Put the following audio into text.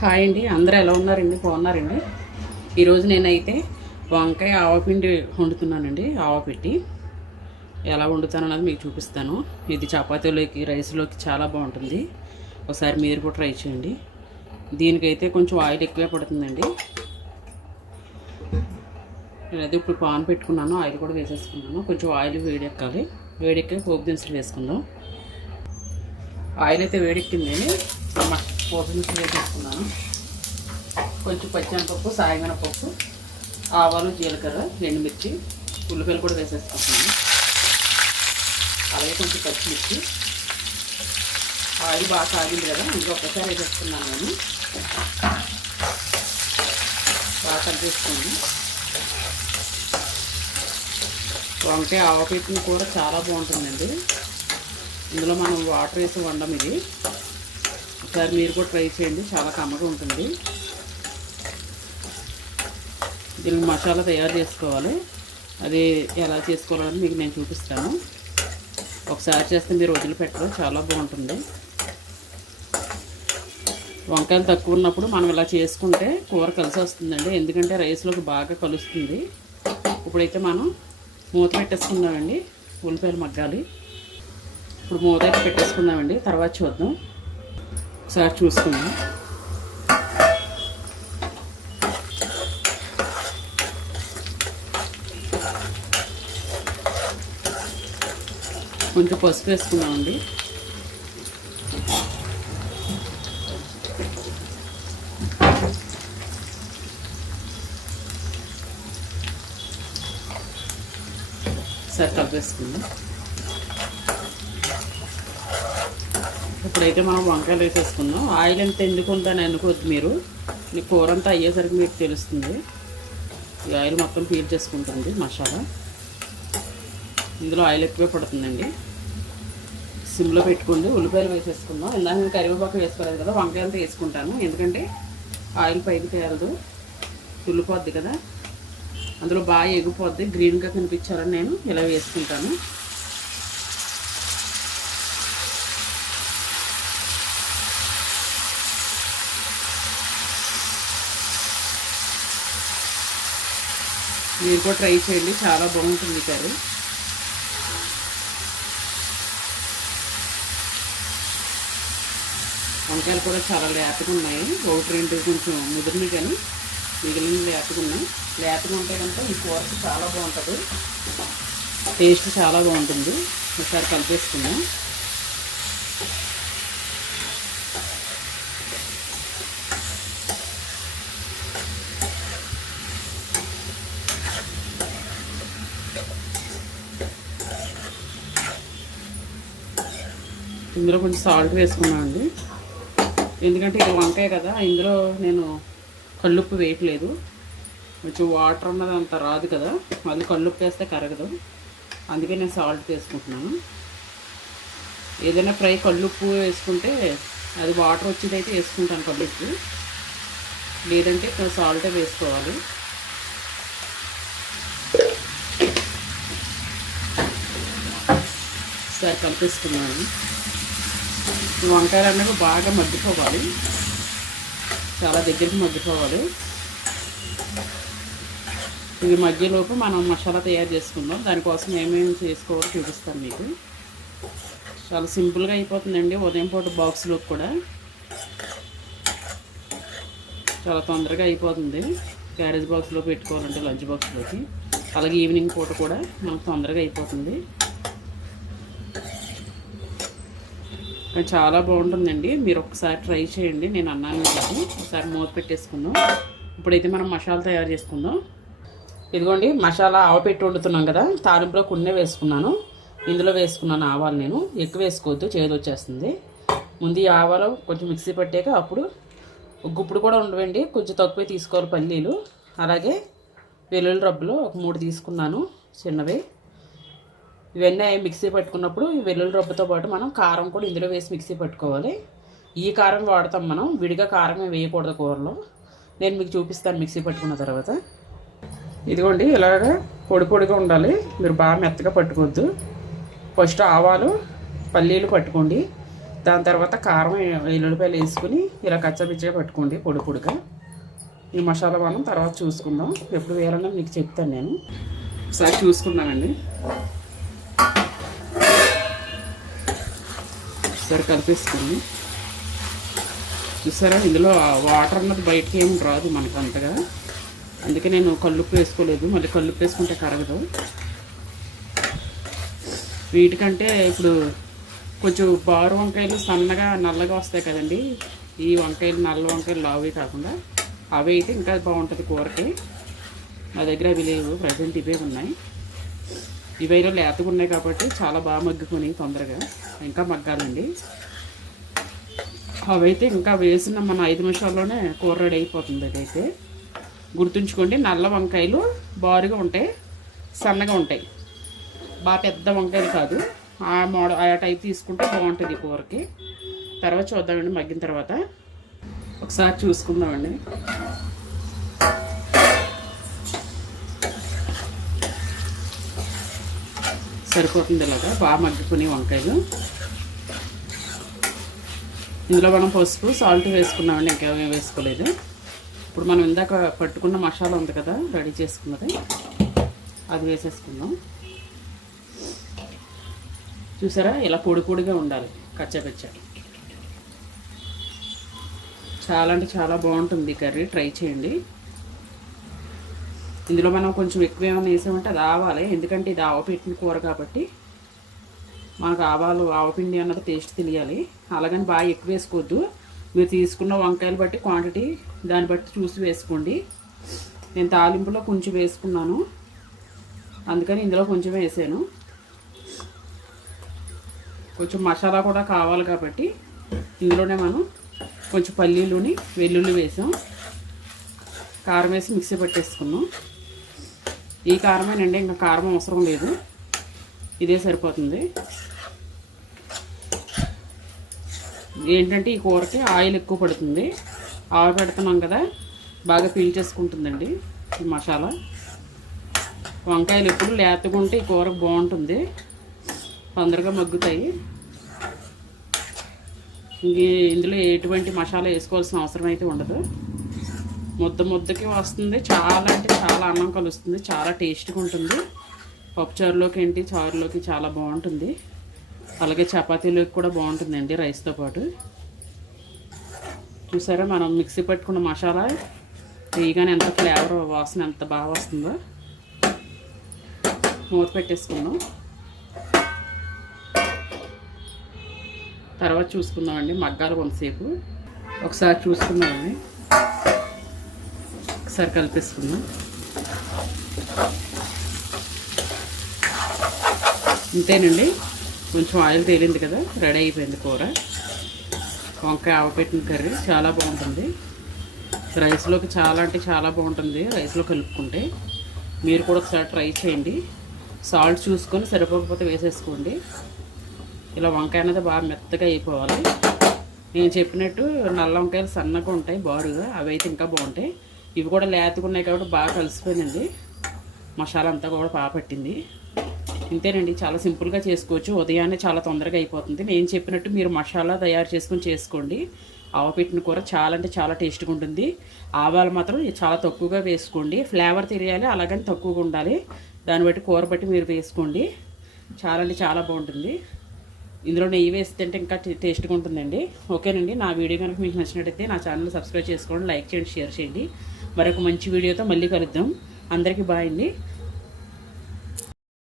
Hi అండి, అందరూ ఎలా ఉన్నారండి? బాగున్నారండి. ఈరోజు నేనైతే వంకాయ ఆవపిండి వండుతున్నానండి. ఆవపెట్టి ఎలా వండుతానన్నది మీకు చూపిస్తాను. ఇది చపాతీలోకి, రైస్లోకి చాలా బాగుంటుంది. ఒకసారి మీరు కూడా ట్రై చేయండి. దీనికైతే కొంచెం ఆయిల్ ఎక్కువే పడుతుందండి. నేనైతే ఇప్పుడు పాన్ పెట్టుకున్నాను, ఆయిల్ కూడా వేసేసుకున్నాను. కొంచెం ఆయిల్ వేడెక్కాలి. వేడెక్కి పోపు దినుసులు వేసుకుందాం. ఆయిల్ అయితే వేడెక్కింది. పోపు దినుసులు వేసేసుకున్నాను. కొంచెం పచ్చెనపప్పు, సాయమినపప్పు, ఆవాలు, జీలకర్ర, ఎండుమిర్చి, ఉల్లిపాయలు కూడా వేసేసుకుంటున్నాను. అలాగే కొంచెం పచ్చిమిర్చి. ఆయిల్ బాగా కాగింది కదా, ఇంకా ఒక్కసారి వేసేసుకున్నాను. నేను బాగా కలిపేసుకోండి. వంకాయ ఆవపెట్టిన కూర చాలా బాగుంటుందండి. ఇందులో మనం వాటర్ వేసి వండం. ఇది ఒకసారి మీరు కూడా ట్రై చేయండి, చాలా కమ్మగా ఉంటుంది. దీనికి మసాలా తయారు చేసుకోవాలి. అది ఎలా చేసుకోవాలని మీకు నేను చూపిస్తాను. ఒకసారి చేస్తే మీరు వదిలిపెట్టరు, చాలా బాగుంటుంది. వంకాయలు తక్కువ ఉన్నప్పుడు మనం ఇలా చేసుకుంటే కూర కలిసి వస్తుందండి. ఎందుకంటే రైస్లోకి బాగా కలుస్తుంది. ఇప్పుడైతే మనం మూత పెట్టేసుకుందామండి. ఉల్లిపాయలు మగ్గాలి. ఇప్పుడు మూత అయితే పెట్టేసుకుందామండి. తర్వాత చూద్దాం. ఒకసారి చూసుకుందాం. కొంచెం పసుపు వేసుకుందామండి. సరే కలిపేసుకుందాం. ఇప్పుడైతే మనం వంకాయలు వేసేసుకుందాం. ఆయిల్ ఎంత ఎందుకు ఉందని అనుకోవద్దు మీరు. ఈ కూర అంతా అయ్యేసరికి మీకు తెలుస్తుంది. ఈ ఆయిల్ మొత్తం పీల్ చేసుకుంటుంది మసాలా. ఇందులో ఆయిల్ ఎక్కువే పడుతుందండి. సిమ్లో పెట్టుకోండి. ఉల్లిపాయలు వేసేసుకుందాం. ఇందాక నేను కరివేపాకు వేసుకోలేదు కదా, వంకాయలతో వేసుకుంటాను. ఎందుకంటే ఆయిల్ పైకి తేలదు, తుల్లిపోద్ది కదా, అందులో బాగా ఎగిపోద్ది. గ్రీన్గా కనిపించాలని నేను ఇలా వేసుకుంటాను. మీరు కూడా ట్రై చేయండి, చాలా బాగుంటుంది కర్రీ. వంకాయలు కూడా చాలా లేతగా ఉన్నాయి. ఒకటి రెండు కొంచెం ముదిరిని కానీ మిగిలిన లేతగా ఉన్నాయి. లేతగా ఉంటే కనుక ఈ కూరకు చాలా బాగుంటుంది, టేస్ట్ చాలా బాగుంటుంది. ఒకసారి కలిపేసుకుందాం. ఇందులో కొంచెం సాల్ట్ వేసుకున్నామండి. ఎందుకంటే ఇది వంకాయ కదా, ఇందులో నేను కల్లుప్పు వేయట్లేదు. కొంచెం వాటర్ అన్నది అంత రాదు కదా, మళ్ళీ కల్లుప్పు వేస్తే కరగదు. అందుకే నేను సాల్ట్ వేసుకుంటున్నాను. ఏదైనా ఫ్రై కల్లుప్పు వేసుకుంటే అది వాటర్ వచ్చేదైతే వేసుకుంటాను కల్లుప్పు, లేదంటే సాల్టే వేసుకోవాలి. సరే కలిపేసుకున్నాను. వంకాయలు అన్నవి బాగా మగ్గిపోవాలి, చాలా దగ్గరికి మగ్గిపోవాలి. ఇది మధ్యలోపు మనం మసాలా తయారు చేసుకుందాం. దానికోసం ఏమేమి చేసుకోవాలో చూపిస్తాను మీకు. చాలా సింపుల్గా అయిపోతుందండి. ఉదయం పూట బాక్స్లోకి కూడా చాలా తొందరగా అయిపోతుంది. క్యారేజ్ బాక్స్లో పెట్టుకోవాలంటే లంచ్ బాక్స్లోకి, అలాగే ఈవినింగ్ పూట కూడా మనకు తొందరగా అయిపోతుంది. చాలా బాగుంటుందండి. మీరు ఒకసారి ట్రై చేయండి. నేను అన్నాను కదా, ఒకసారి మూత పెట్టేసుకుందాం. ఇప్పుడైతే మనం మసాలా తయారు చేసుకుందాం. ఇదిగోండి మసాలా ఆవపెట్టి వండుతున్నాం కదా, తాలింపులో కొన్ని వేసుకున్నాను. ఇందులో వేసుకున్నాను ఆవాలు. నేను ఎక్కువ వేసుకోవద్దు, చేదు వచ్చేస్తుంది. ముందు ఈ ఆవాలు కొంచెం మిక్సీ పట్టాక అప్పుడు గుప్పుడు కూడా ఉండవండి, కొంచెం తక్కువే తీసుకోవాలి పల్లీలు. అలాగే వెల్లుల్లి రబ్బులు ఒక 3 తీసుకున్నాను చిన్నవి. ఇవన్నీ మిక్సీ పట్టుకున్నప్పుడు ఈ వెల్లుల్లి రబ్బుతో పాటు మనం కారం కూడా ఇందులో వేసి మిక్సీ పట్టుకోవాలి. ఈ కారం వాడతాం మనం, విడిగా కారం వేయకూడదు కూరలో. నేను మీకు చూపిస్తాను మిక్సీ పట్టుకున్న తర్వాత. ఇదిగోండి ఇలాగా పొడి పొడిగా ఉండాలి, మీరు బాగా మెత్తగా పట్టుకోవద్దు. ఫస్ట్ ఆవాలు పల్లీలు పట్టుకోండి, దాని తర్వాత కారం వెల్లుల్లిపాయలు వేసుకుని ఇలా కచ్చపిచ్చగా పట్టుకోండి పొడి పొడిగా. ఈ మసాలా మనం తర్వాత చూసుకుందాం, ఎప్పుడు వేయాలన్నా మీకు చెప్తాను నేను. ఒకసారి చూసుకుందామండి. ఒకసారి కలిపేసుకుని చూసారా, ఇందులో వాటర్ అన్నది బయటకి ఏమి రాదు మనకు అంతగా, అందుకే నేను కల్లుప్పు వేసుకోలేదు. మళ్ళీ కల్లుప్పు వేసుకుంటే కరగదు. వీటికంటే ఇప్పుడు కొంచెం బారు వంకాయలు సన్నగా నల్లగా వస్తాయి కదండి, ఈ వంకాయలు నల్ల వంకాయలు లావి కాకుండా అవి అయితే ఇంకా బాగుంటుంది కూరకి. నా దగ్గర అవి లేవు, ప్రజెంట్ ఇవే ఉన్నాయి. ఇవైనా లేతగా ఉన్నాయి కాబట్టి చాలా బాగా మగ్గుకొని తొందరగా ఇంకా మగ్గాలండి. అవైతే ఇంకా వేసిన మన 5 నిమిషాల్లోనే కూర రెడీ అయిపోతుంది. అదైతే గుర్తుంచుకోండి, నల్ల వంకాయలు బారుగా ఉంటాయి, సన్నగా ఉంటాయి, బాగా పెద్ద వంకాయలు కాదు. ఆ టైప్ తీసుకుంటే బాగుంటుంది కూరకి. తర్వాత చూద్దామండి మగ్గిన తర్వాత. ఒకసారి చూసుకుందామండి. సరిపోతుంది ఇలాగా బాగా మగ్గుకుని వంకాయలు. ఇందులో మనం పసుపు సాల్ట్ వేసుకున్నామండి, ఇంకేమీ వేసుకోలేదు. ఇప్పుడు మనం ఇందాక పట్టుకున్న మసాలా ఉంది కదా రెడీ చేసుకున్నది, అది వేసేసుకుందాం. చూసారా, ఇలా పొడి పొడిగా ఉండాలి, కచ్చపచ్చ. చాలా అంటే చాలా బాగుంటుంది కర్రీ, ట్రై చేయండి. ఇందులో మనం కొంచెం ఎక్కువ ఏమైనా వేసామంటే అది ఆవాలి, ఎందుకంటే ఇది ఆవపెట్టిన కూర కాబట్టి మనకు ఆవపిండి అన్నది టేస్ట్ తెలియాలి. అలాగని బాగా ఎక్కువ వేసుకోవద్దు. మీరు తీసుకున్న వంకాయలు బట్టి క్వాంటిటీ దాన్ని బట్టి చూసి వేసుకోండి. నేను తాలింపులో కొంచెం వేసుకున్నాను, అందుకని ఇందులో కొంచెం వేసాను. కొంచెం మసాలా కూడా కావాలి కాబట్టి ఇందులోనే మనం కొంచెం పల్లీలుని వెల్లుల్లి వేసాం, కారం వేసి మిక్సీ పట్టేసుకున్నాం. ఈ కారమేనండి, ఇంకా కారం అవసరం లేదు, ఇదే సరిపోతుంది. ఏంటంటే ఈ కూరకి ఆయిల్ ఎక్కువ పడుతుంది, ఆయిల్ పెడుతున్నాం కదా, బాగా పీల్చేసుకుంటుందండి ఈ మసాలా. వంకాయలు ఎప్పుడు లేతగా ఉంటే ఈ కూరకు బాగుంటుంది, తొందరగా మగ్గుతాయి. ఇందులో ఎటువంటి మసాలా వేసుకోవాల్సిన అవసరం అయితే ఉండదు. ముద్దకి వస్తుంది, చాలా అంటే చాలా అన్నం కలుస్తుంది, చాలా టేస్ట్గా ఉంటుంది. పప్పుచారులోకి ఏంటి చారులోకి చాలా బాగుంటుంది, అలాగే చపాతీలోకి కూడా బాగుంటుందండి రైస్తో పాటు. చూసారా, మనం మిక్సీ పట్టుకున్న మసాలా వేయగానే ఎంత ఫ్లేవర్ వాసన ఎంత బాగా వస్తుందో. మూత పెట్టేసుకుందాం, తర్వాత చూసుకుందామండి. మగ్గాలు కొంతసేపు ఒకసారి చూసుకుందామండి, ఒకసారి కలిపేసుకుందాం. ఇంతేనండి, కొంచెం ఆయిల్ తేలింది కదా, రెడీ అయిపోయింది కూర. వంకాయ ఆవపెట్టిన కర్రీ చాలా బాగుంటుంది, రైస్లోకి చాలా అంటే చాలా బాగుంటుంది. రైస్లో కలుపుకుంటే మీరు కూడా ఒకసారి ట్రై చేయండి. సాల్ట్ చూసుకొని సరిపోకపోతే వేసేసుకోండి. ఇలా వంకాయ అనేది బాగా మెత్తగా అయిపోవాలి. నేను చెప్పినట్టు నల్ల వంకాయలు సన్నగా ఉంటాయి బారుగా, అవి అయితే ఇంకా బాగుంటాయి. ఇవి కూడా లేతగా ఉన్నాయి కాబట్టి బాగా కలిసిపోయిందండి, మసాలా అంతా కూడా బాగా పట్టింది. ఇంతేనండి, చాలా సింపుల్గా చేసుకోవచ్చు. ఉదయాన్నే చాలా తొందరగా అయిపోతుంది. నేను చెప్పినట్టు మీరు మసాలా తయారు చేసుకొని చేసుకోండి. ఆవపెట్టిన కూర చాలా అంటే చాలా టేస్ట్గా ఉంటుంది. ఆవాలు మాత్రం చాలా తక్కువగా వేసుకోండి, ఫ్లేవర్ తెలియాలి, అలాగని తక్కువగా ఉండాలి. దాన్ని బట్టి కూర బట్టి మీరు వేసుకోండి, చాలా అంటే చాలా బాగుంటుంది. ఇందులో నెయ్యి వేసి తింటే ఇంకా టేస్ట్గా ఉంటుందండి. ఓకేనండి, నా వీడియో కనుక మీకు నచ్చినట్టయితే నా ఛానల్ సబ్స్క్రైబ్ చేసుకోండి, లైక్ చేయండి, షేర్ చేయండి. మరొక మంచి వీడియోతో మళ్ళీ కలుద్దాం. అందరికీ బాయ్ అండి.